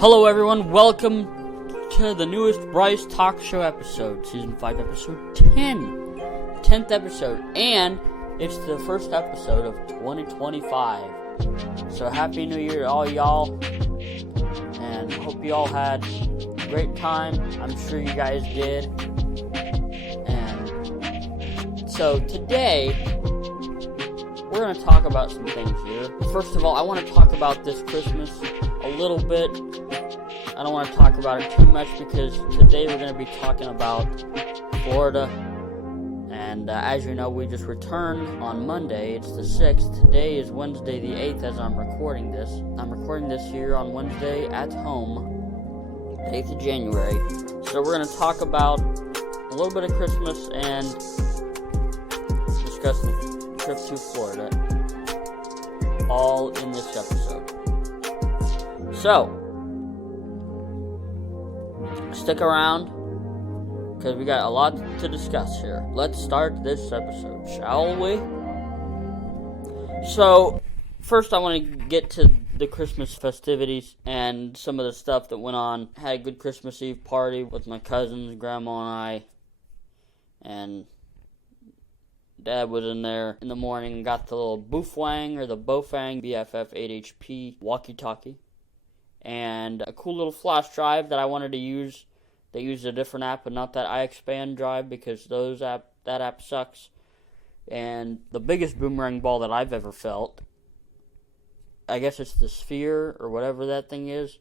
Hello everyone, welcome to the newest Bryce talk show episode, season 5, episode 10. 10th episode, and it's the first episode of 2025. So happy new year to all y'all, and hope you all had a great time. I'm sure you guys did. And so today, we're going to talk about some things here. First of all, I want to talk about this Christmas a little bit. I don't want to talk about it too much because today we're going to be talking about Florida. And as you know, we just returned on Monday. It's the 6th. Today is Wednesday the 8th as I'm recording this. I'm recording this here on Wednesday at home, the 8th of January. So we're going to talk about a little bit of Christmas and discuss the trip to Florida, all in this episode. So, stick around, because we got a lot to discuss here. Let's start this episode, shall we? So, first I want to get to the Christmas festivities and some of the stuff that went on. Had a good Christmas Eve party with my cousins, Grandma and I, and Dad was in there in the morning and got the little Boofwang or the Bofang BFF 8HP walkie-talkie and a cool little flash drive that I wanted to use. They used a different app and not that iExpand drive because that app sucks. And the biggest boomerang ball that I've ever felt, I guess it's the sphere or whatever that thing is.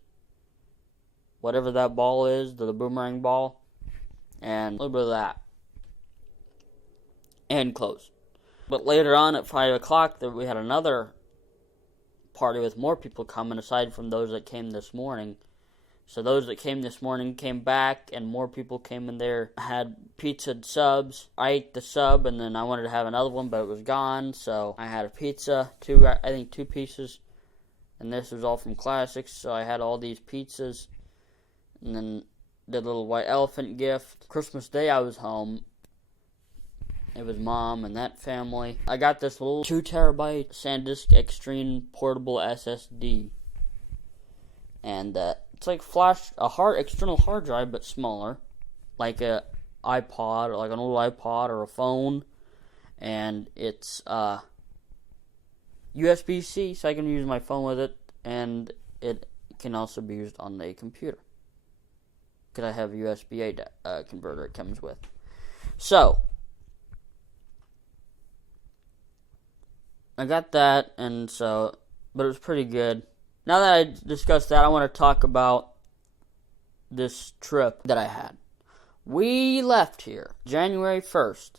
Whatever that ball is, the boomerang ball. And a little bit of that. And close. But later on at 5 o'clock, we had another party with more people coming aside from those that came this morning. So those that came this morning came back, and more people came in there. I had pizza and subs. I ate the sub, and then I wanted to have another one, but it was gone. So I had a pizza, I think two pieces, and this was all from Classics. So I had all these pizzas, and then the little white elephant gift. Christmas Day I was home. It was Mom and that family. I got this little 2 terabyte SanDisk Extreme portable SSD, and it's like external hard drive, but smaller, like a iPod, or like an old iPod or a phone, and it's USB-C, so I can use my phone with it, and it can also be used on a computer, because I have a USB-A converter it comes with. So, I got that, but it was pretty good. Now that I discussed that, I want to talk about this trip that I had. We left here January 1st,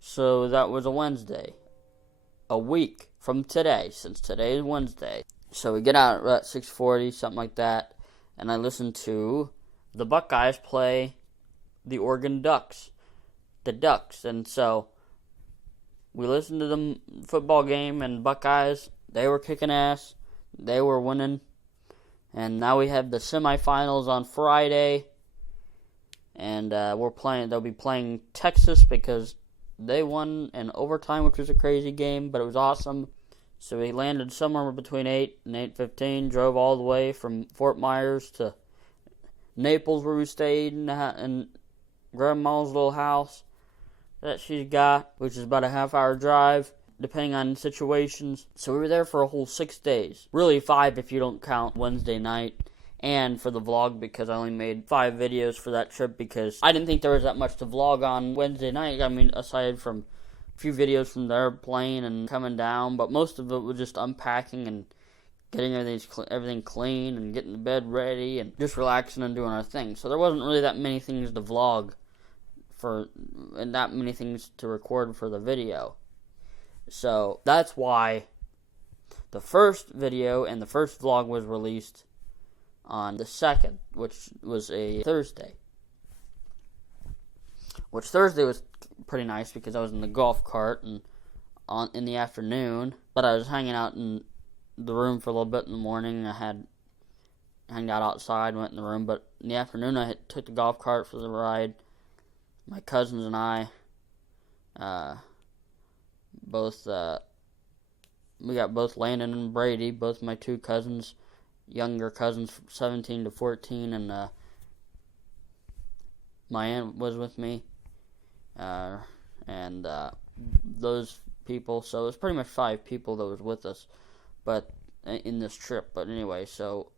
so that was a Wednesday, a week from today, since today is Wednesday. So we get out at about 6:40, something like that, and I listened to the Buckeyes play the Oregon Ducks, and so we listened to the football game, and Buckeyes, they were kicking ass. They were winning. And now we have the semifinals on Friday. And they'll be playing Texas because they won in overtime, which was a crazy game, but it was awesome. So we landed somewhere between 8 and 8:15, drove all the way from Fort Myers to Naples, where we stayed in Grandma's little house that she's got, which is about a half-hour drive, depending on situations. So we were there for a whole 6 days. Really 5 if you don't count Wednesday night, and for the vlog, because I only made 5 videos for that trip, because I didn't think there was that much to vlog on Wednesday night. I mean, aside from a few videos from the airplane and coming down, but most of it was just unpacking and getting everything clean and getting the bed ready and just relaxing and doing our thing. So there wasn't really that many things to vlog and that many things to record for the video. So that's why the first video and the first vlog was released on the 2nd, which was a Thursday. Which Thursday was pretty nice because I was in the golf cart and in the afternoon, but I was hanging out in the room for a little bit in the morning. I had hanged out outside, went in the room, but in the afternoon I took the golf cart for the ride. My cousins and I, we got both Landon and Brady, both my 2 cousins, younger cousins, 17 to 14, and my aunt was with me, and those people. So it was pretty much 5 people that was with us, but in this trip. But anyway, so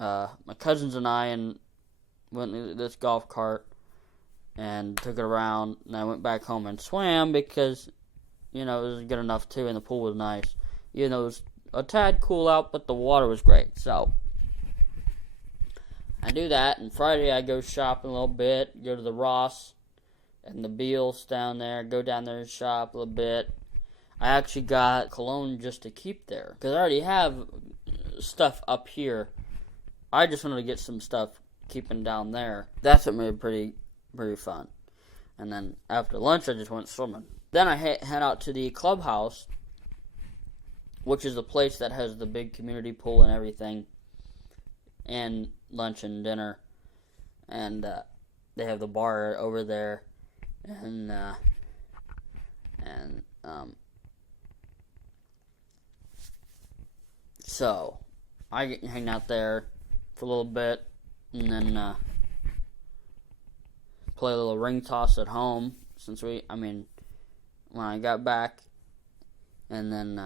my cousins and I went in this golf cart and took it around, and I went back home and swam because, it was good enough too, and the pool was nice. It was a tad cool out, but the water was great. So I do that, and Friday I go shopping a little bit, go to the Ross and the Beals down there, go down there and shop a little bit. I actually got cologne just to keep there, because I already have stuff up here. I just wanted to get some stuff keeping down there. That's what made it pretty fun. And then after lunch, I just went swimming. Then I head out to the clubhouse, which is the place that has the big community pool and everything, and lunch and dinner. And they have the bar over there, and so I hang out there for a little bit, and then play a little ring toss at home, when I got back. And then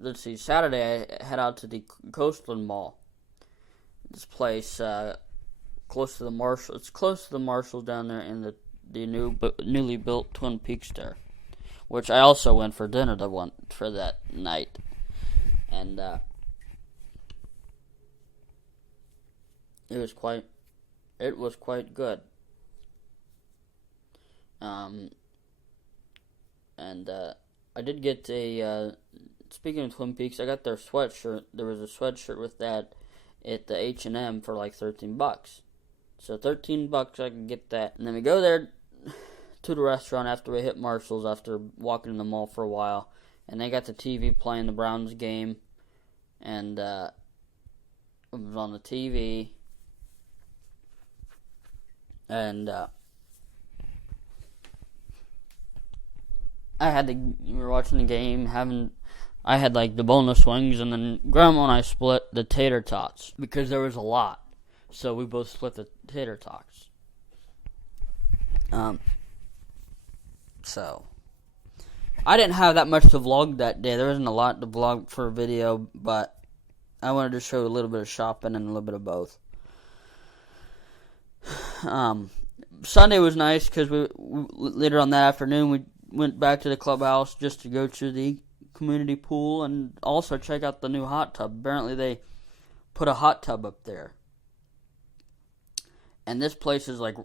let's see, Saturday I head out to the Coastland Mall. This place close to the Marshall. It's close to the Marshalls down there in the newly built Twin Peaks there, which I also went for dinner for that night. And it was quite good. I did get speaking of Twin Peaks, I got their sweatshirt. There was a sweatshirt with that at the H&M for like $13. So $13 I could get that. And then we go there to the restaurant after we hit Marshall's, after walking in the mall for a while. And they got the TV playing the Browns game. And it was on the TV. And we were watching the game, I had like the boneless wings, and then Grandma and I split the tater tots because there was a lot. So we both split the tater tots. So I didn't have that much to vlog that day. There wasn't a lot to vlog for a video, but I wanted to show a little bit of shopping and a little bit of both. Sunday was nice because we later on that afternoon we went back to the clubhouse just to go to the community pool and also check out the new hot tub. Apparently they put a hot tub up there, and this place is like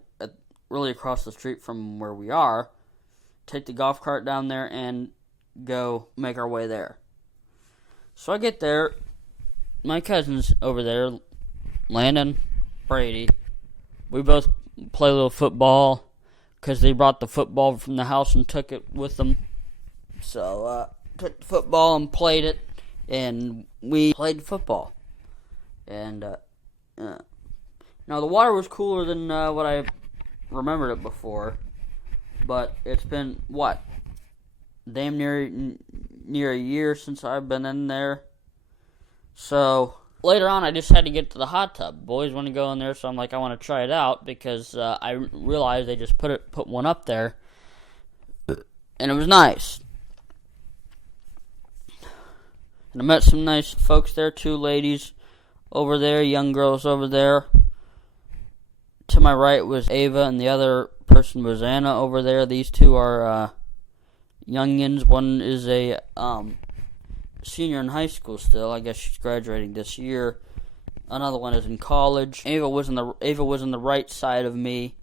really across the street from where we are. Take the golf cart down there and go make our way there. So I get there, my cousin's over there, Landon, Brady. We both play a little football because they brought the football from the house and took it with them. So took the football and played it, and we played football. And now the water was cooler than what I remembered it before, but it's been damn near a year since I've been in there. So later on, I just had to get to the hot tub. Boys want to go in there, so I'm like, I want to try it out because I realized they just put one up there, and it was nice. And I met some nice folks there, 2 ladies over there, young girls over there. To my right was Ava, and the other person was Anna over there. These 2 are youngins. One is a senior in high school still. I guess she's graduating this year. Another one is in college. Ava was on the right side of me.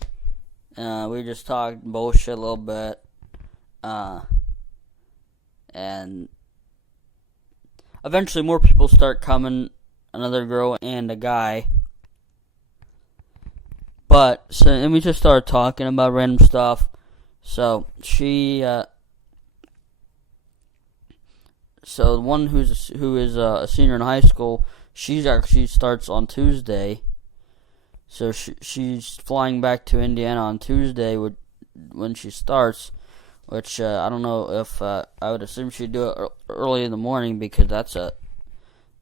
We just talked bullshit a little bit. And eventually more people start coming. Another girl and a guy. And we just started talking about random stuff. So so the one who is a senior in high school, she starts on Tuesday. So she's flying back to Indiana on Tuesday when she starts, which I don't know if I would assume she'd do it early in the morning because that's a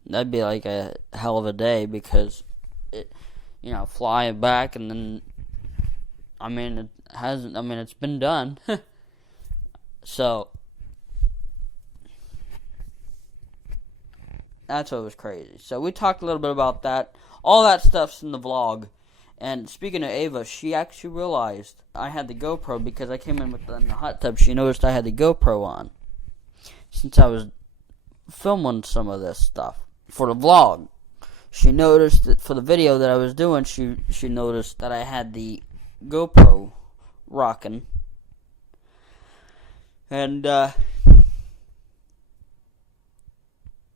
That'd be like a hell of a day because it, flying back and then, it's been done. So, that's what was crazy. So we talked a little bit about that. All that stuff's in the vlog. And speaking of Ava, she actually realized I had the GoPro because I came in the hot tub. She noticed I had the GoPro on since I was filming some of this stuff for the vlog. She noticed that for the video that I was doing, she noticed that I had the GoPro rocking. And,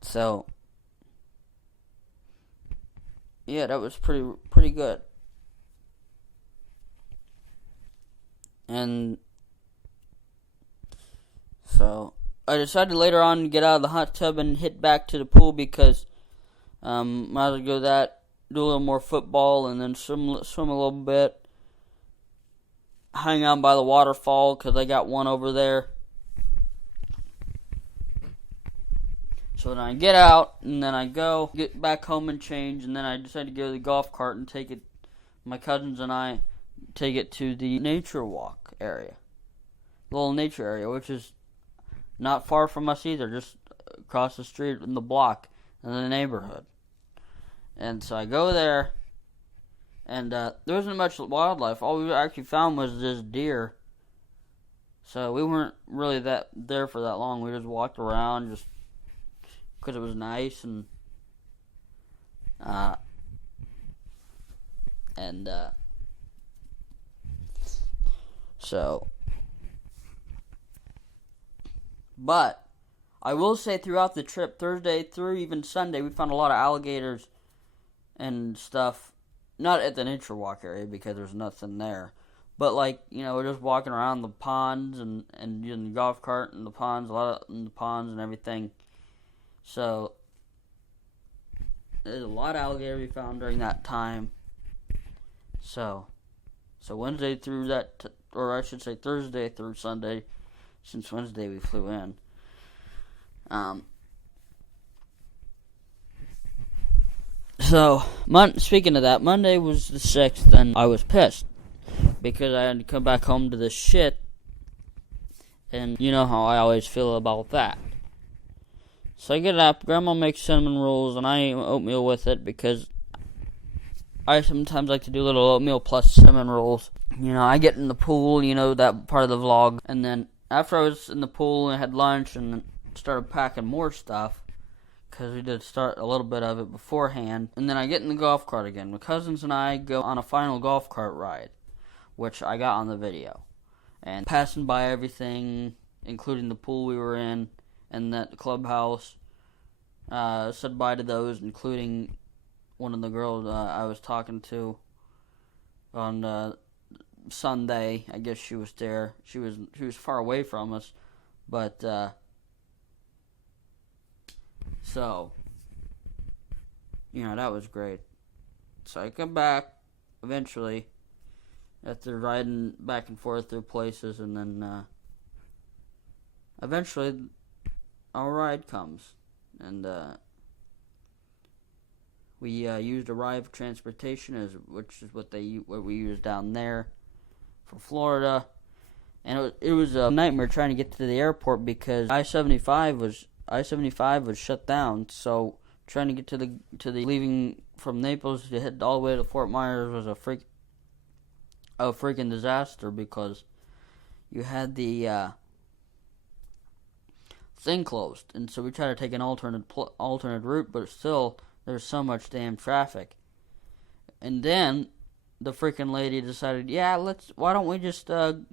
so, yeah, that was pretty good. And so I decided later on to get out of the hot tub and hit back to the pool because might as well go do a little more football and then swim a little bit, hang out by the waterfall because I got one over there. So then I get out and then I get back home and change, and then I decided to go to the golf cart and take it. My cousins and I take it to the nature walk area, little nature area, which is not far from us either, just across the street in the block in the neighborhood. And so I go there, and there wasn't much wildlife. All we actually found was this deer. So we weren't really there for that long. We just walked around just because it was nice so, but I will say throughout the trip, Thursday through even Sunday, we found a lot of alligators and stuff. Not at the nature walk area because there's nothing there, but we're just walking around the ponds and using the golf cart and the ponds, a lot in the ponds and everything. So there's a lot of alligator we found during that time. So Wednesday through or I should say Thursday through Sunday, since Wednesday we flew in. So speaking of that, Monday was the 6th, and I was pissed because I had to come back home to this shit, and you know how I always feel about that. So I get up, Grandma makes cinnamon rolls, and I eat oatmeal with it because I sometimes like to do a little oatmeal plus cinnamon rolls. I get in the pool, that part of the vlog, and then after I was in the pool and had lunch and started packing more stuff, because we did start a little bit of it beforehand, and then I get in the golf cart again. My cousins and I go on a final golf cart ride, which I got on the video, and passing by everything, including the pool we were in, and that clubhouse, said bye to those, including one of the girls I was talking to on Sunday. I guess she was there. She was far away from us, but so that was great. So I come back eventually after riding back and forth through places, and then eventually our ride comes, and we used Arrive Transportation, which is what we use down there for Florida, and it was a nightmare trying to get to the airport because I-75 was shut down. So trying to get to the leaving from Naples to head all the way to Fort Myers was a freaking disaster because you had the thing closed, and so we tried to take an alternate route, but still there's so much damn traffic. And then the freaking lady decided, why don't we just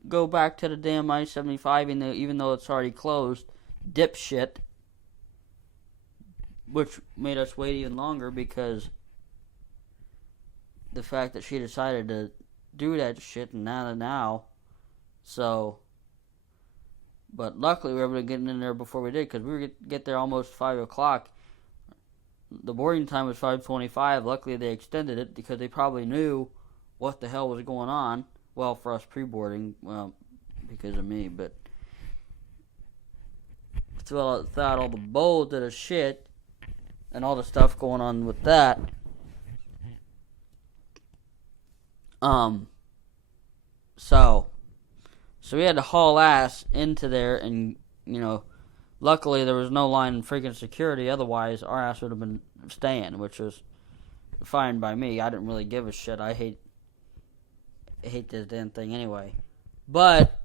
go back to the damn I-75 even though it's already closed, dipshit. Which made us wait even longer because the fact that she decided to do that shit now. So, but luckily we were able to get in there before we did, because we were going to get there almost 5 o'clock. The boarding time was 5:25. Luckily they extended it because they probably knew what the hell was going on. Well, for us pre-boarding, because of me, but throughout all the bull to the shit, and all the stuff going on with that. So we had to haul ass into there, and, luckily there was no line in freaking security, otherwise our ass would have been staying, which was fine by me. I didn't really give a shit. I hate this damn thing anyway. But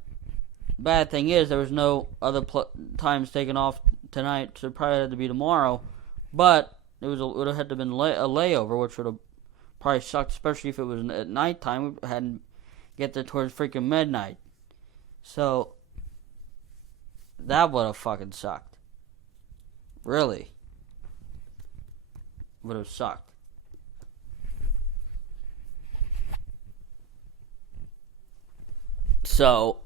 bad thing is there was no other times taken off tonight, so it probably had to be tomorrow. But it would have had to have been a layover, which would have probably sucked, especially if it was at nighttime. We hadn't get there towards freaking midnight. So that would have fucking sucked. Really. Would have sucked. So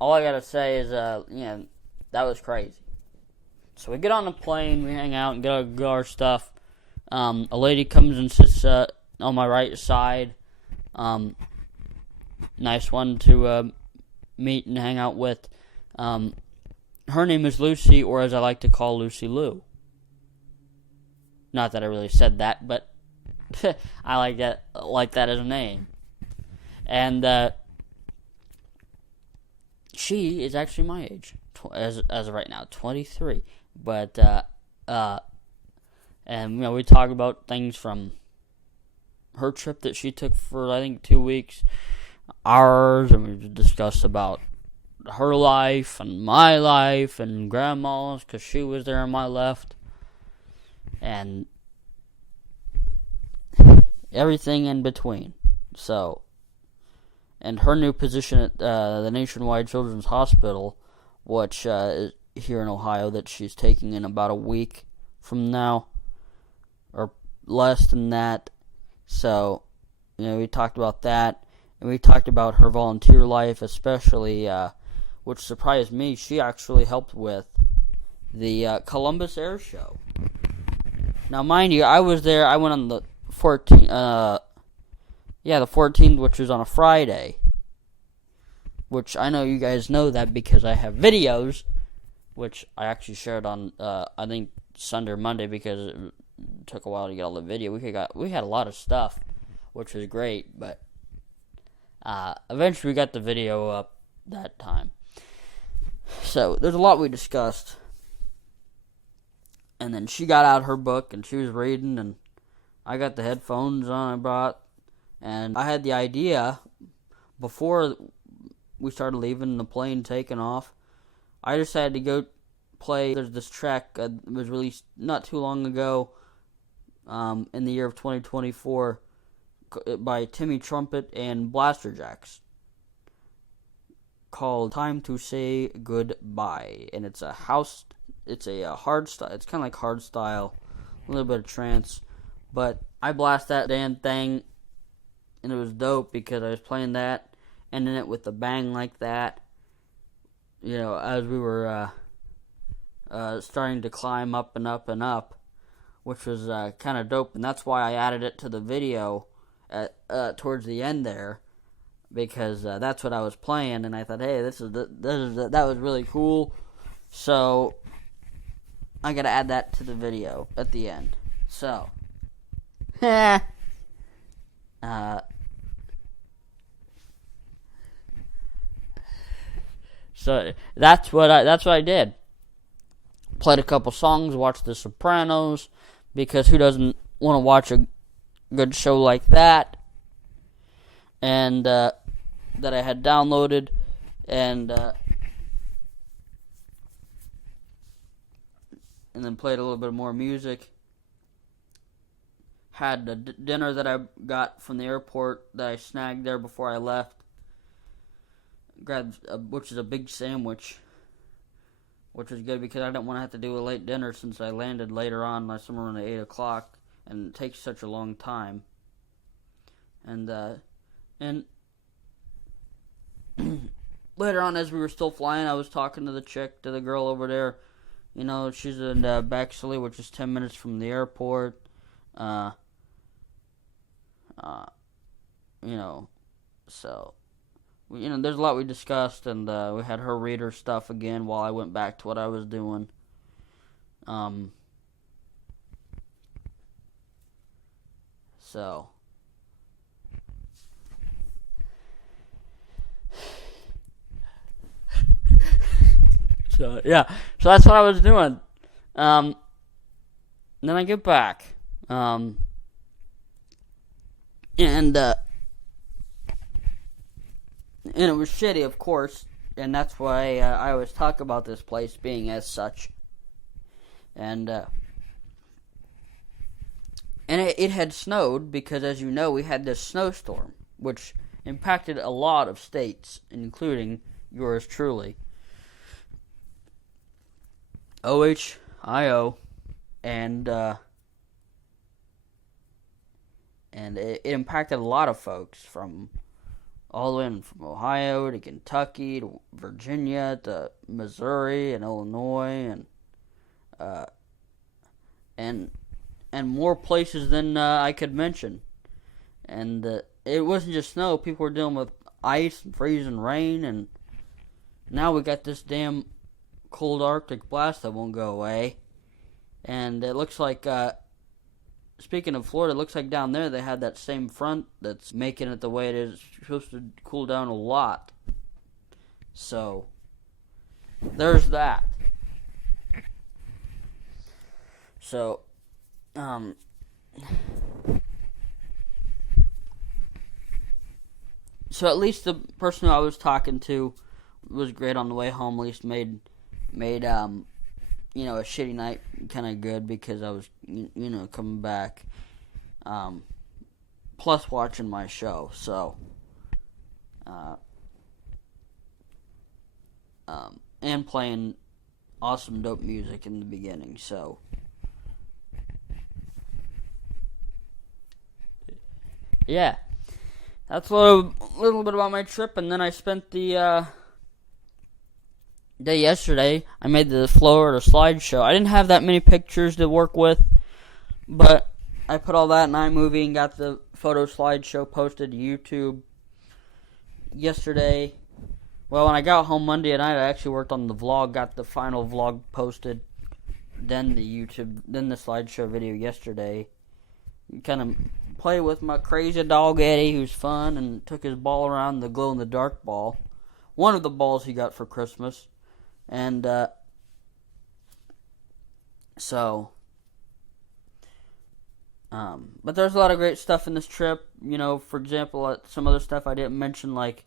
all I gotta say is, that was crazy. So we get on the plane, we hang out and get our stuff. A lady comes and sits on my right side. Nice one to meet and hang out with. Her name is Lucy, or as I like to call Lucy Lou. Not that I really said that, but I like that as a name. And she is actually my age, as of right now, 23. But and we talk about things from her trip that she took for, I think, 2 weeks, ours, and we discussed about her life and my life and grandma's, because she was there on my left, and everything in between. So, and her new position at the Nationwide Children's Hospital, which is here in Ohio, that she's taking in about a week from now, or less than that. So, we talked about that, and we talked about her volunteer life, especially, which surprised me. She actually helped with the Columbus Air Show. Now, mind you, I was there. I went on the 14th, the 14th, which was on a Friday. Which I know you guys know that because I have videos, which I actually shared on, I think, Sunday or Monday, because it took a while to get all the video. We had a lot of stuff, which was great, but eventually we got the video up that time. So there's a lot we discussed. And then she got out her book and she was reading, and I got the headphones on I brought, and I had the idea before we started leaving, the plane taking off. I decided to go play. There's this track that was released not too long ago, in the year of 2024, by Timmy Trumpet and Blasterjaxx, called "Time to Say Goodbye," and it's a hard style. It's kind of like hard style, a little bit of trance, but I blast that damn thing, and it was dope because I was playing that, ending it with a bang like that, as we were starting to climb up and up and up, which was kind of dope, and that's why I added it to the video towards the end there, because that's what I was playing, and I thought, hey, that was really cool, so I gotta add that to the video at the end. So, so that's what I did. Played a couple songs, watched The Sopranos, because who doesn't want to watch a good show like that? And that I had downloaded, and then played a little bit more music. Had the dinner that I got from the airport that I snagged there before I left. Grabbed, which is a big sandwich, which was good because I didn't want to have to do a late dinner since I landed later on, like somewhere around 8 o'clock, and it takes such a long time. And later on, as we were still flying, I was talking to the girl over there. She's in Bexley, which is 10 minutes from the airport. So there's a lot we discussed, and we had her read her stuff again while I went back to what I was doing. So yeah, so that's what I was doing. Then I get back, and it was shitty, of course, and that's why I always talk about this place being as such. And it had snowed because, as you know, we had this snowstorm, which impacted a lot of states, including yours truly. Ohio, and it impacted a lot of folks from all the way from Ohio to Kentucky to Virginia to Missouri and Illinois and more places than I could mention. And it wasn't just snow; people were dealing with ice and freezing rain, and now we got this damn cold Arctic blast that won't go away. And it looks like, speaking of Florida, it looks like down there they had that same front that's making it the way it is. It's supposed to cool down a lot. So, there's that. So, so at least the person who I was talking to was great on the way home. At least made a shitty night kind of good because I was coming back, plus watching my show. So and playing awesome dope music in the beginning. So yeah, that's a little bit about my trip. And then I spent the day yesterday. I made the Florida slideshow. I didn't have that many pictures to work with, but I put all that in iMovie and got the photo slideshow posted to YouTube yesterday. Well, when I got home Monday night, I actually worked on the vlog, got the final vlog posted, then the slideshow video yesterday. Kind of play with my crazy dog Eddie, who's fun, and took his ball around, the glow-in-the-dark ball. One of the balls he got for Christmas. And, but there's a lot of great stuff in this trip. For example, some other stuff I didn't mention, like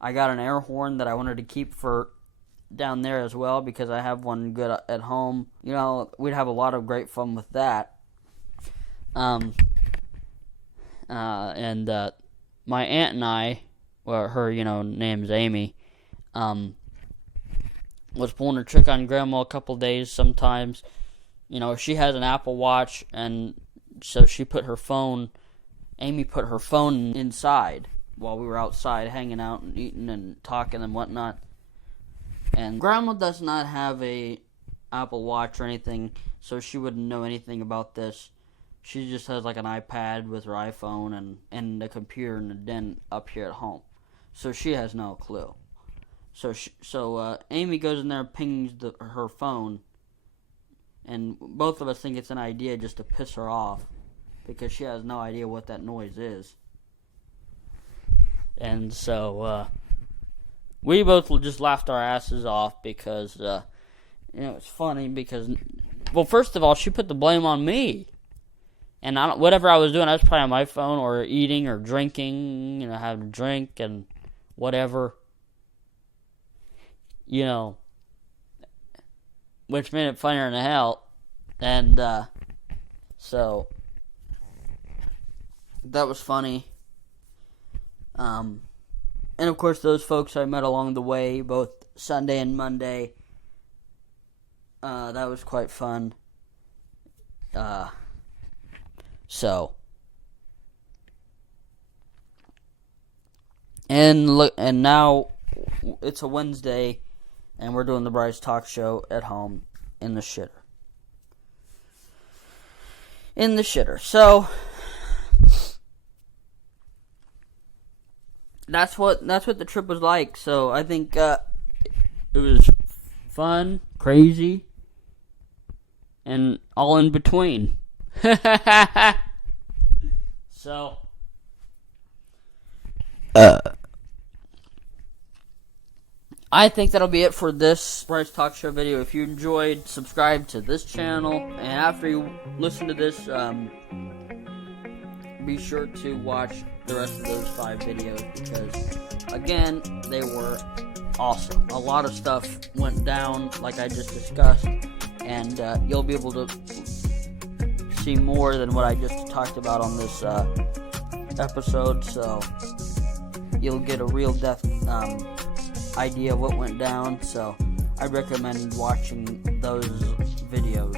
I got an air horn that I wanted to keep for down there as well because I have one good at home. We'd have a lot of great fun with that. And my aunt and I, well, her, name's Amy, was pulling her trick on Grandma a couple days sometimes. She has an Apple Watch, and so Amy put her phone inside while we were outside hanging out and eating and talking and whatnot. And Grandma does not have a Apple Watch or anything, so she wouldn't know anything about this. She just has like an iPad with her iPhone and a computer in the den up here at home. So she has no clue. So Amy goes in there and pings her phone, and both of us think it's an idea just to piss her off because she has no idea what that noise is. And so we both just laughed our asses off because it's funny because, well, first of all, she put the blame on me. And whatever I was doing, I was probably on my phone or eating or drinking, having a drink and whatever, which made it funnier than hell. And so that was funny. And of course, those folks I met along the way, both Sunday and Monday, that was quite fun. So, and now it's a Wednesday, and we're doing the Bryce talk show at home in the shitter. So, that's what the trip was like. So I think it was fun, crazy, and all in between. So I think that'll be it for this Bryce Talk Show video. If you enjoyed, subscribe to this channel, and after you listen to this, be sure to watch the rest of those 5 videos, because again, they were awesome. A lot of stuff went down like I just discussed, and you'll be able to see more than what I just talked about on this episode, so you'll get a real depth idea of what went down. So I recommend watching those videos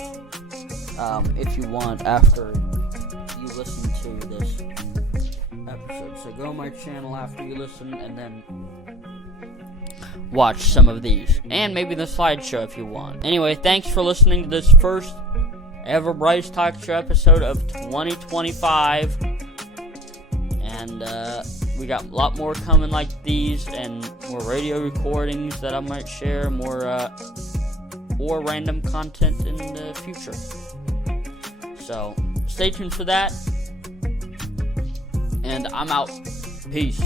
if you want after you listen to this episode. So go to my channel after you listen and then watch some of these, and maybe the slideshow if you want. Anyway, thanks for listening to this first ever Bryce Talk Show episode of 2025, and we got a lot more coming like these, and more radio recordings that I might share, more or random content in the future. So stay tuned for that, and I'm out. Peace.